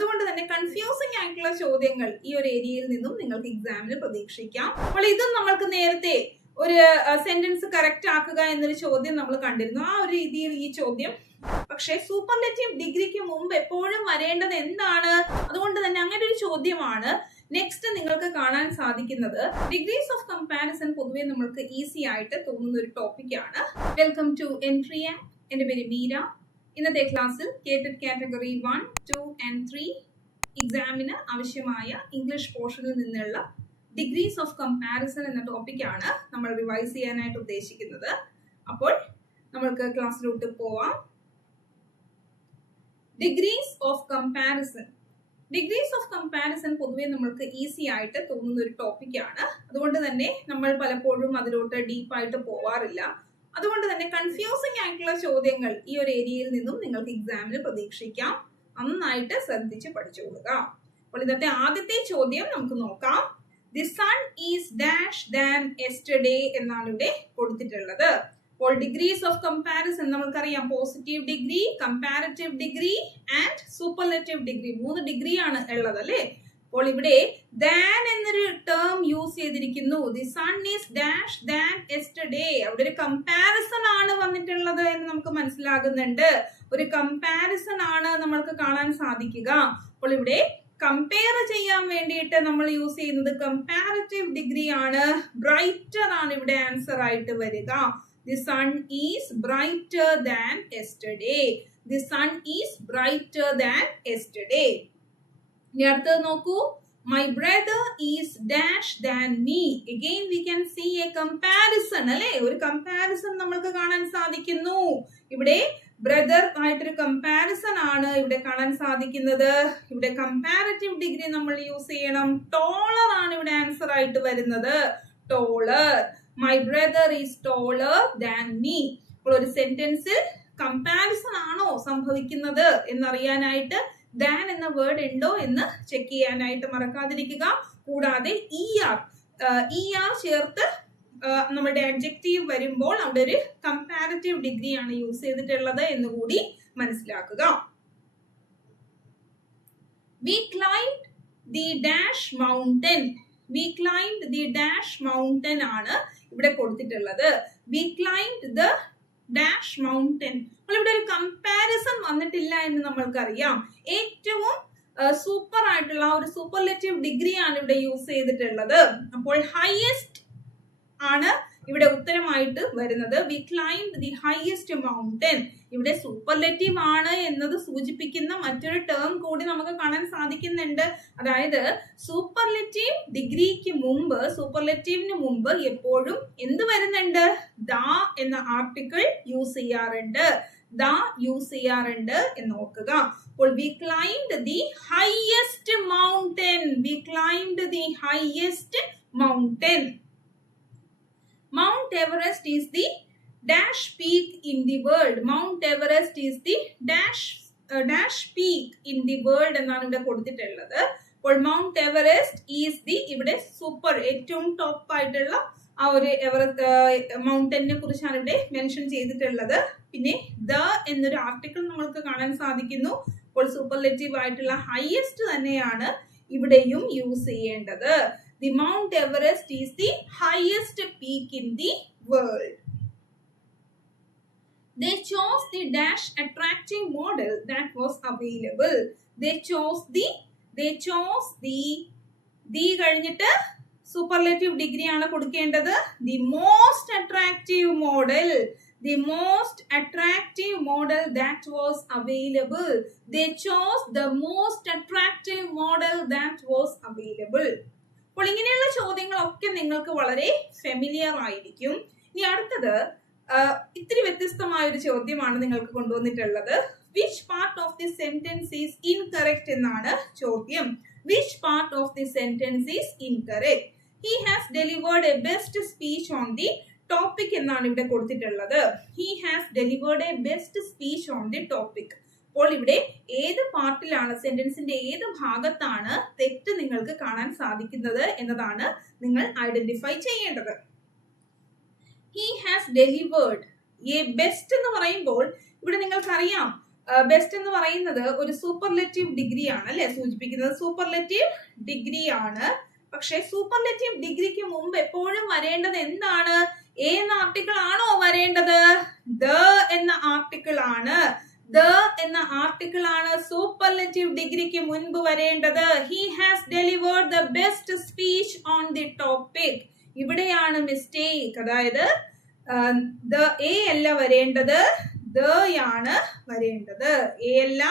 അതുകൊണ്ട് തന്നെ കൺഫ്യൂസിംഗ് ആയിട്ടുള്ള ചോദ്യങ്ങൾ ഈ ഒരു ഏരിയയിൽ നിന്നും നിങ്ങൾക്ക് എക്സാമിന് പ്രതീക്ഷിക്കാം. അപ്പോൾ ഇതും നമ്മൾക്ക് നേരത്തെ ഒരു സെന്റൻസ് കറക്റ്റ് ആക്കുക എന്നൊരു ചോദ്യം നമ്മൾ കണ്ടിരുന്നു. ആ ഒരു രീതിയിൽ ഈ ചോദ്യം, പക്ഷേ സൂപ്പർലേറ്റീവ് ഡിഗ്രിക്ക് മുമ്പ് എപ്പോഴും വരേണ്ടത് എന്താണ്? അതുകൊണ്ട് തന്നെ അങ്ങനെ ഒരു ചോദ്യമാണ് നെക്സ്റ്റ് നിങ്ങൾക്ക് കാണാൻ സാധിക്കുന്നത്. ഡിഗ്രീസ് ഓഫ് കമ്പാരിസൺ പൊതുവെ നമ്മൾക്ക് ഈസി ആയിട്ട് തോന്നുന്ന ഒരു ടോപ്പിക്കാണ്. Welcome to Entri and. എൻ്റെ പേര് മീര. ഇന്നത്തെ ക്ലാസ്സിൽ കേട്ടഡ് കാറ്റഗറി 1, 2 and 3 എക്സാമിന് ആവശ്യമായ ഇംഗ്ലീഷ് പോർഷനിൽ നിന്നുള്ള ഡിഗ്രീസ് ഓഫ് കമ്പാരിസൺ എന്ന ടോപ്പിക്കാണ് നമ്മൾ റിവൈസ് ചെയ്യാനായിട്ട് ഉദ്ദേശിക്കുന്നത്. അപ്പോൾ നമ്മൾക്ക് ക്ലാസ്സിലോട്ട് പോവാം. Degrees of comparison. Degrees of comparison പൊതുവെ നമ്മൾക്ക് ഈസി ആയിട്ട് തോന്നുന്ന ഒരു ടോപ്പിക്കാണ്. അതുകൊണ്ട് തന്നെ നമ്മൾ പലപ്പോഴും അതിലോട്ട് ഡീപ്പായിട്ട് പോവാറില്ല. അതുകൊണ്ട് തന്നെ കൺഫ്യൂസിംഗ് ആയിട്ടുള്ള ചോദ്യങ്ങൾ ഈ ഒരു ഏരിയയിൽ നിന്നും നിങ്ങൾക്ക് എക്സാമിന് പ്രതീക്ഷിക്കാം. നന്നായിട്ട് ശ്രദ്ധിച്ച് പഠിച്ചുകൊള്ളുക. അപ്പോൾ ഇന്നത്തെ ആദ്യത്തെ ചോദ്യം നമുക്ക് നോക്കാം. The sun is dash than yesterday എന്നാണ് ഇവിടെ കൊടുത്തിട്ടുള്ളത്. അപ്പോൾ ഡിഗ്രീസ് ഓഫ് കമ്പാരിസൺ നമ്മൾക്കറിയാം, positive degree, comparative degree and superlative degree. 3 degree ആണ് ഉള്ളത് അല്ലേ. അപ്പോൾ ഇവിടെ ദാൻ എന്നൊരു ടേം യൂസ് ചെയ്തിരിക്കുന്നു. The sun is dash than yesterday. അവിടെ ഒരു കമ്പാരിസൺ ആണ് വന്നിട്ടുള്ളത് എന്ന് നമുക്ക് മനസ്സിലാകുന്നുണ്ട്. ഒരു കമ്പാരിസൺ ആണ് നമ്മൾക്ക് കാണാൻ സാധിക്കുക. അപ്പോൾ ഇവിടെ കമ്പയർ ചെയ്യാൻ വേണ്ടിയിട്ട് നമ്മൾ യൂസ് ചെയ്യുന്നത് കമ്പാരിറ്റീവ് ഡിഗ്രി ആണ്. ബ്രൈറ്റർ ആണ് ഇവിടെ ആൻസർ ആയിട്ട് വരിക. The sun is brighter than yesterday. The sun is brighter than yesterday. ഇനി അടുത്തത് നോക്കൂ. My brother is dash than me. Again we can see a comparison അല്ലേ. ഒരു കമ്പാരിസൺ നമ്മൾക്ക് കാണാൻ സാധിക്കുന്നു. ഇവിടെ ബ്രദർ ആയിട്ടൊരു കമ്പാരിസൺ ആണ് ഇവിടെ കാണാൻ സാധിക്കുന്നത്. ഇവിടെ കമ്പാരിറ്റീവ് ഡിഗ്രി നമ്മൾ യൂസ് ചെയ്യണം. ടോളർ ആണ് ഇവിടെ ആൻസർ ആയിട്ട് വരുന്നത്. ടോളർ. My brother is taller than me. അപ്പോൾ ഒരു സെന്റൻസിൽ കമ്പാരിസൺ ആണോ സംഭവിക്കുന്നത് എന്നറിയാനായിട്ട് than എന്ന വേർഡ് ഉണ്ടോ എന്ന് ചെക്ക് ചെയ്യാനായിട്ട് മറക്കാതിരിക്കുക. കൂടാതെ ER ചേർത്ത് നമ്മുടെ അഡ്ജക്റ്റീവ് വരുമ്പോൾ അവിടെ ഒരു കമ്പാരിറ്റീവ് ഡിഗ്രി ആണ് യൂസ് ചെയ്തിട്ടുള്ളത് എന്ന് കൂടി മനസ്സിലാക്കുക. We climbed the dash mountain. We climbed the dash mountain ആണ് ഇവിടെ കൊടുത്തിട്ടുള്ളത്. We climbed the dash mountain. അപ്പോൾ ഇവിടെ ഒരു കമ്പാരിസൺ വന്നിട്ടില്ല എന്ന് നമ്മൾക്കറിയാം. ഏറ്റവും സൂപ്പർ ആയിട്ടുള്ള ഒരു സൂപ്പർലേറ്റീവ് ഡിഗ്രി ആണ് ഇവിടെ യൂസ് ചെയ്തിട്ടുള്ളത്. അപ്പോൾ ഹൈയസ്റ്റ് ആണ് ഇവിടെ ഉത്തരമായിട്ട് വരുന്നത്. We climbed the highest mountain. ഇവിടെ സൂപ്പർലേറ്റീവ് ആണ് എന്നത് സൂചിപ്പിക്കുന്ന മറ്റൊരു ടേം കൂടി നമുക്ക് കാണാൻ സാധിക്കുന്നുണ്ട്. അതായത് സൂപ്പർലേറ്റീവ് ഡിഗ്രിക്ക് മുമ്പ്, സൂപ്പർലേറ്റീവിന് മുമ്പ് എപ്പോഴും എന്ത് വരുന്നുണ്ട്? ദ എന്ന ആർട്ടിക്കിൾ യൂസ് ചെയ്യാറുണ്ട്. ദ യൂസ് ചെയ്യാറുണ്ട് എന്ന് ഓർക്കുക. അപ്പോൾ we climbed the highest mountain. We climbed the highest mountain. Mount Everest is the dash peak in the world. Mount Everest is the dash peak in the world എന്നാണ് ഇവിടെ കൊടുത്തിട്ടുള്ളത്. അപ്പോൾ Mount Everest is the ഇവിടെ super ഏറ്റവും top ആയിട്ടുള്ള ആ ഒരു മൗണ്ടനെ കുറിച്ചാണ് ഇവിടെ മെൻഷൻ ചെയ്തിട്ടുള്ളത്. പിന്നെ ദ എന്നൊരു ആർട്ടിക്കിൾ നമ്മൾക്ക് കാണാൻ സാധിക്കുന്നു. അപ്പോൾ സൂപ്പർലേറ്റീവ് ആയിട്ടുള്ള ഹൈയസ്റ്റ് തന്നെയാണ് ഇവിടെയും യൂസ് ചെയ്യേണ്ടത്. The Mount Everest is the highest peak in the world. They chose the dash attractive model that was available. They chose the കഴിഞ്ഞിട്ട് സൂപ്പർലേറ്റീവ് ഡിഗ്രി ആണ് കൊടുക്കേണ്ടത്. The most attractive model. The most attractive model that was available. They chose the most attractive model that was available. അപ്പോൾ ഇങ്ങനെയുള്ള ചോദ്യങ്ങളൊക്കെ നിങ്ങൾക്ക് വളരെ familiar ആയിരിക്കും. ഇനി അടുത്തത് ഇത്തിരി വ്യത്യസ്തമായ ഒരു ചോദ്യമാണ് നിങ്ങൾക്ക് കൊണ്ടുവന്നിട്ടുള്ളത്. Which part of the sentence is incorrect എന്നാണ് ചോദ്യം. Which part of the sentence is incorrect? He has delivered A best speech on the topic എന്നാണ് ഇവിടെ കൊടുത്തിട്ടുള്ളത്. He has delivered A best speech on the topic. അപ്പോൾ ഇവിടെ ഏത് പാർട്ടിലാണ്, സെന്റൻസിന്റെ ഏത് ഭാഗത്താണ് തെറ്റ് നിങ്ങൾക്ക് കാണാൻ സാധിക്കുന്നത് എന്നതാണ് നിങ്ങൾ ഐഡന്റിഫൈ ചെയ്യേണ്ടത്. He has delivered A best എന്ന് പറയുമ്പോൾ ഇവിടെ നിങ്ങൾക്കറിയാം ബെസ്റ്റ് എന്ന് പറയുന്നത് ഒരു സൂപ്പർലെറ്റീവ് ഡിഗ്രി ആണ് അല്ലെ സൂചിപ്പിക്കുന്നത്, സൂപ്പർലെറ്റീവ് ഡിഗ്രി ആണ്. പക്ഷെ സൂപ്പർലെറ്റീവ് ഡിഗ്രിക്ക് മുമ്പ് എപ്പോഴും വരേണ്ടത് എന്താണ്? എ എന്ന ആർട്ടിക്കിൾ ആണോ വരേണ്ടത്? ദ എന്ന ആർട്ടിക്കിൾ ആണ്. ദ എന്ന ആർട്ടിക്കിൾ ആണ് സൂപ്പർലെറ്റീവ് ഡിഗ്രിക്ക് മുൻപ് വരേണ്ടത്. He has delivered the best speech on the topic. ഇവിടെയാണ് മിസ്റ്റേക്ക്. അതായത് എ അല്ല വരേണ്ടത്, ദ യാണ് വരേണ്ടത്. എ അല്ല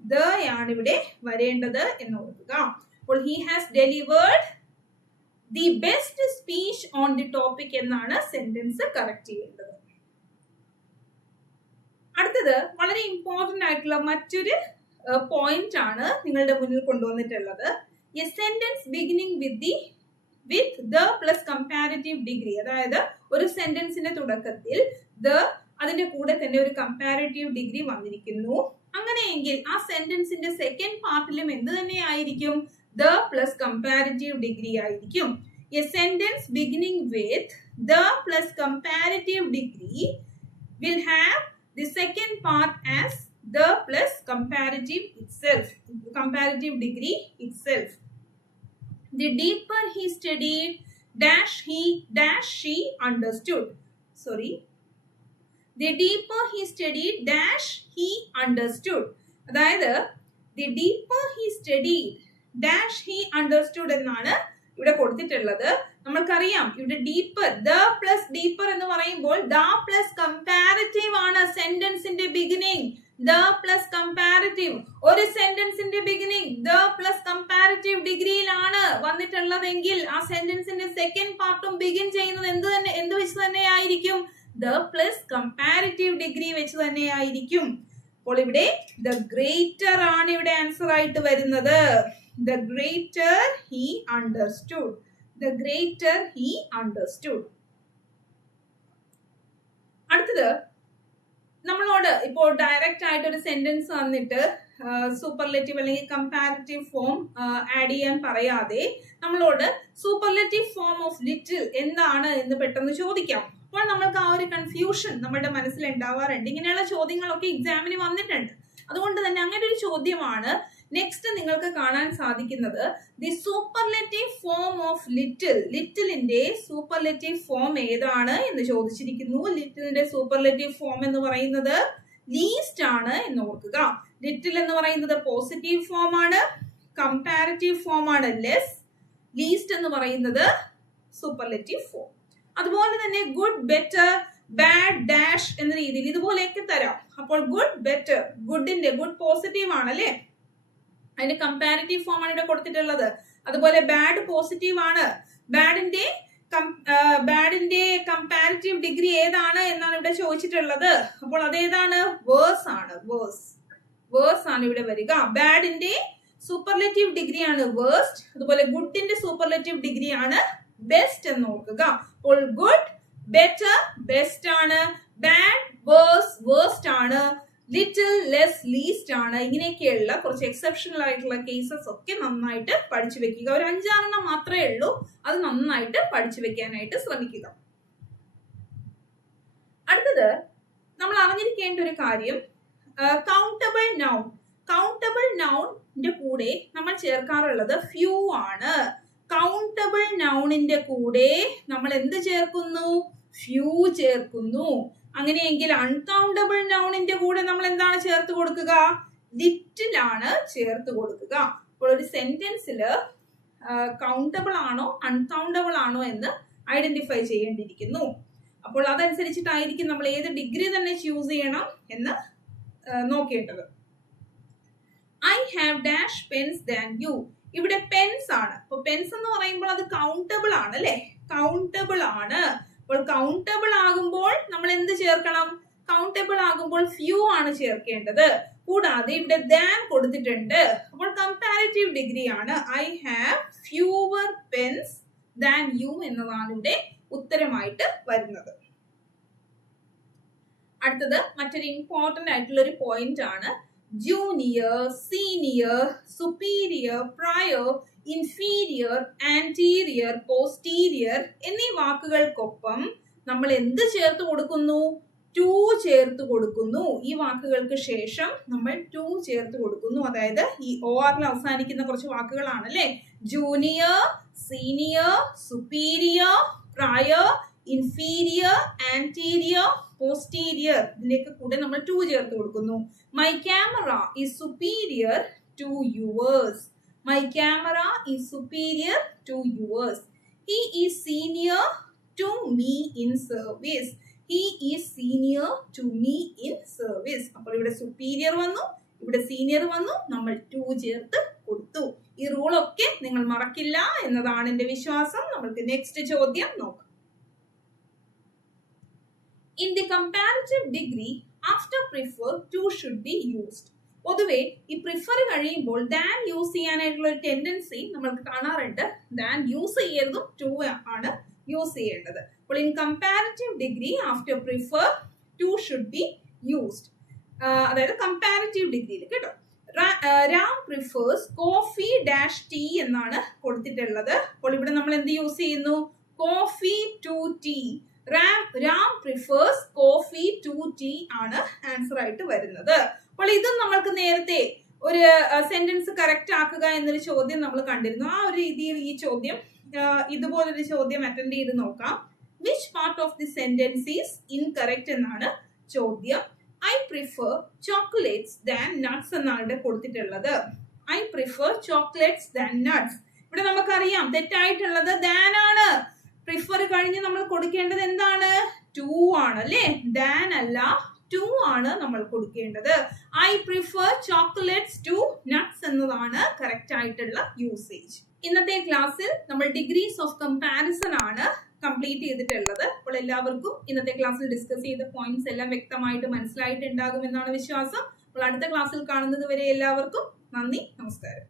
ദ യാണ് ഇവിടെ വരേണ്ടത് എന്ന് ഓർക്കുക. അപ്പോൾ he has delivered the best speech on the topic എന്നാണ് സെന്റൻസ് കറക്റ്റ് ചെയ്യേണ്ടത്. അടുത്തത് വളരെ ഇമ്പോർട്ടന്റ് ആയിട്ടുള്ള മറ്റൊരു പോയിന്റ് ആണ് നിങ്ങളുടെ മുന്നിൽ കൊണ്ടുവന്നിട്ടുള്ളത്. A sentence beginning with the plus comparative degree. അതായത് ഒരു സെന്റൻസിന്റെ തുടക്കത്തിൽ ദ അതിന്റെ കൂടെ തന്നെ ഒരു കമ്പാരിറ്റീവ് ഡിഗ്രി വന്നിരിക്കുന്നു. അങ്ങനെയെങ്കിൽ ആ സെന്റൻസിന്റെ സെക്കൻഡ് പാർട്ടിലും എന്ത് തന്നെ ആയിരിക്കും? ദ പ്ലസ് കമ്പാരിറ്റീവ് ഡിഗ്രി ആയിരിക്കും. A sentence beginning with the plus comparative degree will have the second part as the plus comparative degree itself. The deeper he studied she understood. The deeper he studied he understood. അതായത് the deeper he studied he understood എന്നാണ് ഇവിടെ കൊടുത്തിട്ടുള്ളത്. നമ്മൾക്കറിയാം ഇവിടെ deeper, the plus deeper എന്ന് പറയുമ്പോൾ the plus comparative ആണ് സെന്റൻസിന്റെ beginning. The plus comparative, ഒരു സെന്റൻസിന്റെ ബിഗിനിങ് ദ പ്ലസ് കമ്പാരിറ്റീവ് ഡിഗ്രിയിലാണ് വന്നിട്ടുള്ളതെങ്കിൽ ആ സെന്റൻസിന്റെ സെക്കൻഡ് പാർട്ടും ബിഗിൻ ചെയ്യുന്നത് എന്ത് വെച്ച് തന്നെ ആയിരിക്കും? ദ പ്ലസ് കമ്പാരിറ്റീവ് ഡിഗ്രി വെച്ച് തന്നെ ആയിരിക്കും. അപ്പോൾ ഇവിടെ ദ ഗ്രേറ്റർ ആണ് ഇവിടെ ആൻസർ ആയിട്ട് വരുന്നത്. The greater he understood. The greater he understood. അടുത്തത് നമ്മളോട് ഇപ്പോൾ ഡയറക്റ്റ് ആയിട്ട് ഒരു സെന്റൻസ് വന്നിട്ട് സൂപ്പർലെറ്റീവ് അല്ലെങ്കിൽ കമ്പാരിറ്റീവ് ഫോം ആഡ് ചെയ്യാൻ പറയാതെ നമ്മളോട് സൂപ്പർലെറ്റീവ് ഫോം ഓഫ് ലിറ്റിൽ എന്താണ് എന്ന് പെട്ടെന്ന് ചോദിക്കാം. അപ്പോൾ നമ്മൾക്ക് ആ ഒരു കൺഫ്യൂഷൻ നമ്മുടെ മനസ്സിൽ ഉണ്ടാവാറുണ്ട്. ഇങ്ങനെയുള്ള ചോദ്യങ്ങളൊക്കെ എക്സാമിന് വന്നിട്ടുണ്ട്. അതുകൊണ്ട് തന്നെ അങ്ങനെ ഒരു ചോദ്യമാണ് നെക്സ്റ്റ് നിങ്ങൾക്ക് കാണാൻ സാധിക്കുന്നത്. The superlative form of little. ലിറ്റിലിന്റെ സൂപ്പർലെറ്റീവ് ഫോം ഏതാണ് എന്ന് ചോദിച്ചിരിക്കുന്നു. ലിറ്റിലിന്റെ സൂപ്പർലെറ്റീവ് ഫോം എന്ന് പറയുന്നത് ലീസ്റ്റ് ആണ് എന്ന് ഓർക്കുക. ലിറ്റിൽ എന്ന് പറയുന്നത് പോസിറ്റീവ് ഫോം ആണ്, കമ്പാരിറ്റീവ് ഫോം ആണ് ലെസ്, ലീസ്റ്റ് എന്ന് പറയുന്നത് സൂപ്പർലെറ്റീവ് ഫോം. അതുപോലെ തന്നെ ഗുഡ്, ബെറ്റർ, ബാഡ്, ഡാഷ് എന്ന രീതിയിൽ ഇതുപോലെയൊക്കെ തരാം. അപ്പോൾ ഗുഡ്, ബെറ്റർ, ഗുഡിന്റെ ഗുഡ് പോസിറ്റീവ് ആണല്ലേ, അതിന്റെ കമ്പാരിറ്റീവ് ഫോം ആണ് ഇവിടെ കൊടുത്തിട്ടുള്ളത്. അതുപോലെ ബാഡ് പോസിറ്റീവ് ആണ്, ബാഡിന്റെ കമ്പാരിറ്റീവ് ഡിഗ്രി ഏതാണ് എന്നാണ് ഇവിടെ ചോദിച്ചിട്ടുള്ളത്. അപ്പോൾ അതേതാണ്? വേഴ്സ് ആണ്. വേഴ്സ് ആണ് ഇവിടെ വരിക. ബാഡിന്റെ സൂപ്പർലെറ്റീവ് ഡിഗ്രി ആണ് വേഴ്സ്റ്റ്. അതുപോലെ ഗുഡിന്റെ സൂപ്പർലെറ്റീവ് ഡിഗ്രി ആണ് ബെസ്റ്റ് എന്ന് ഓർക്കുക. അപ്പോൾ ഗുഡ്, ബെറ്റർ ബെസ്റ്റ് ആണ്, ബാഡ് വേഴ്സ്റ്റ് ആണ്, ലിറ്റിൽ ലെസ് ലീസ്റ്റ് ആണ്. ഇങ്ങനെയൊക്കെയുള്ള കുറച്ച് എക്സെപ്ഷണൽ ആയിട്ടുള്ള കേസസ് ഒക്കെ നന്നായിട്ട് പഠിച്ചു വെക്കുക. ഒരു 5-6 മാത്രമേ ഉള്ളൂ, അത് നന്നായിട്ട് പഠിച്ചു വെക്കാനായിട്ട് ശ്രമിക്കുക. അടുത്തത് നമ്മൾ അറിഞ്ഞിരിക്കേണ്ട ഒരു കാര്യം, കൗണ്ടബിൾ നൗൺ. കൗണ്ടബിൾ നൗണിന്റെ കൂടെ നമ്മൾ ചേർക്കാറുള്ളത് ഫ്യൂ ആണ്. കൗണ്ടബിൾ നൗണിന്റെ കൂടെ നമ്മൾ എന്ത് ചേർക്കുന്നു? ഫ്യൂ ചേർക്കുന്നു. അങ്ങനെയെങ്കിൽ അൺകൗണ്ടബിൾ നൗണിന്റെ കൂടെ നമ്മൾ എന്താണ് ചേർത്ത് കൊടുക്കുക? ലിറ്റിൽ ആണ് ചേർത്ത് കൊടുക്കുക. അപ്പോൾ ഒരു സെന്റൻസിൽ കൗണ്ടബിൾ ആണോ അൺകൗണ്ടബിൾ ആണോ എന്ന് ഐഡന്റിഫൈ ചെയ്യേണ്ടിയിരിക്കുന്നു. അപ്പോൾ അതനുസരിച്ചിട്ടായിരിക്കും നമ്മൾ ഏത് ഡിഗ്രി തന്നെ ചൂസ് ചെയ്യണം എന്ന് നോക്കേണ്ടത്. I have dash pens than you. ഇവിടെ പെൻസ് ആണ്. അപ്പൊ പെൻസ് എന്ന് പറയുമ്പോൾ അത് കൗണ്ടബിൾ ആണ് അല്ലെ, കൗണ്ടബിൾ ആണ്. അപ്പോൾ കൗണ്ടബിൾ ആകുമ്പോൾ നമ്മൾ എന്ത് ചേർക്കണം? കൗണ്ടബിൾ ആകുമ്പോൾ ഫ്യൂ ആണ് ചേർക്കേണ്ടത്. കൂടാതെ ഇവിടെ ദാൻ കൊടുത്തിട്ടുണ്ട്. അപ്പോൾ കമ്പാരിറ്റീവ് ഡിഗ്രി ആണ്. I have fewer pens than you എന്നതാണ് ഇവിടെ ഉത്തരമായിട്ട് വരുന്നത്. അടുത്തത് മറ്റൊരു ഇമ്പോർട്ടന്റ് ആയിട്ടുള്ള ഒരു പോയിന്റ് ആണ്. Junior, senior, superior, prior, inferior, anterior, posterior എന്നീ വാക്കുകൾക്കൊപ്പം നമ്മൾ എന്ത് ചേർത്ത് കൊടുക്കുന്നു? ടു ചേർത്ത് കൊടുക്കുന്നു. ഈ വാക്കുകൾക്ക് ശേഷം നമ്മൾ ടു ചേർത്ത് കൊടുക്കുന്നു. അതായത് ഈ ORൽ അവസാനിക്കുന്ന കുറച്ച് വാക്കുകളാണ് അല്ലെ. Junior, senior, superior, prior, inferior, anterior, posterior, ഇതിലേക്ക് കൂടെ നമ്മൾ ടു ചേർത്ത് കൊടുക്കുന്നു. My camera is superior to yours. My camera is superior to yours. He is senior to me in service. He is senior to me in service. അപ്പോൾ ഇവിടെ superior വന്നു, ഇവിടെ senior വന്നു, നമ്മൾ ടു ചേർത്ത് കൊടുത്തു. ഈ റൂളൊക്കെ നിങ്ങൾ മറക്കില്ല എന്നതാണ് എന്റെ വിശ്വാസം. നമുക്ക് നെക്സ്റ്റ് ചോദ്യം നോക്കാം. In the comparative degree, after prefer, to should be used. പൊതുവെ ഈ പ്രിഫർ കഴിയുമ്പോൾ ദാൻ യൂസ് ചെയ്യാനായിട്ടുള്ള ഒരു ടെൻഡൻസി നമ്മൾക്ക് കാണാറുണ്ട്. ദാൻ യൂസ് ചെയ്യരുതും ടു ആണ് യൂസ് ചെയ്യേണ്ടത്. അപ്പോൾ in comparative degree after prefer to should be used. അതായത് കമ്പാരിറ്റീവ് ഡിഗ്രിയിൽ കേട്ടോ. Ram prefers coffee dash tea എന്നാണ് കൊടുത്തിട്ടുള്ളത്. അപ്പോൾ ഇവിടെ നമ്മൾ എന്ത് യൂസ് ചെയ്യുന്നു? Coffee to tea. Ram prefers coffee to tea ആണ് ആൻസർ ആയിട്ട് വരുന്നത്. അപ്പോൾ ഇതും നമ്മൾക്ക് നേരത്തെ ഒരു സെന്റൻസ് കറക്റ്റ് ആക്കുക എന്നൊരു ചോദ്യം നമ്മൾ കണ്ടിരുന്നു. ആ ഒരു രീതിയിൽ ഈ ചോദ്യം ഇതുപോലൊരു ചോദ്യം അറ്റൻഡ് ചെയ്ത് നോക്കാം. Which part of the sentence is incorrect എന്നാണ് ചോദ്യം. I prefer chocolates than nuts എന്നാണ് ഇവിടെ കൊടുത്തിട്ടുള്ളത്. I prefer chocolates than nuts. ഇവിടെ നമുക്കറിയാം തെറ്റായിട്ടുള്ളത് ദാൻ ആണ്. പ്രിഫർ കഴിഞ്ഞ് നമ്മൾ കൊടുക്കേണ്ടത് എന്താണ്? ടു ആണ് അല്ലേ. ദാൻ അല്ല, ടു ആണ് നമ്മൾ കൊടുക്കേണ്ടത്. I prefer chocolates to nuts എന്നതാണ് കറക്റ്റ് ആയിട്ടുള്ള യൂസേജ്. ഇന്നത്തെ ക്ലാസ്സിൽ നമ്മൾ ഡിഗ്രീസ് ഓഫ് കമ്പാരിസൺ ആണ് കംപ്ലീറ്റ് ചെയ്തിട്ടുള്ളത്. അപ്പോൾ എല്ലാവർക്കും ഇന്നത്തെ ക്ലാസ്സിൽ ഡിസ്കസ് ചെയ്ത പോയിന്റ്സ് എല്ലാം വ്യക്തമായിട്ട് മനസ്സിലായിട്ടുണ്ടാകുമെന്നാണ് വിശ്വാസം. അപ്പോൾ അടുത്ത ക്ലാസ്സിൽ കാണുന്നത് വരെ എല്ലാവർക്കും നന്ദി, നമസ്കാരം.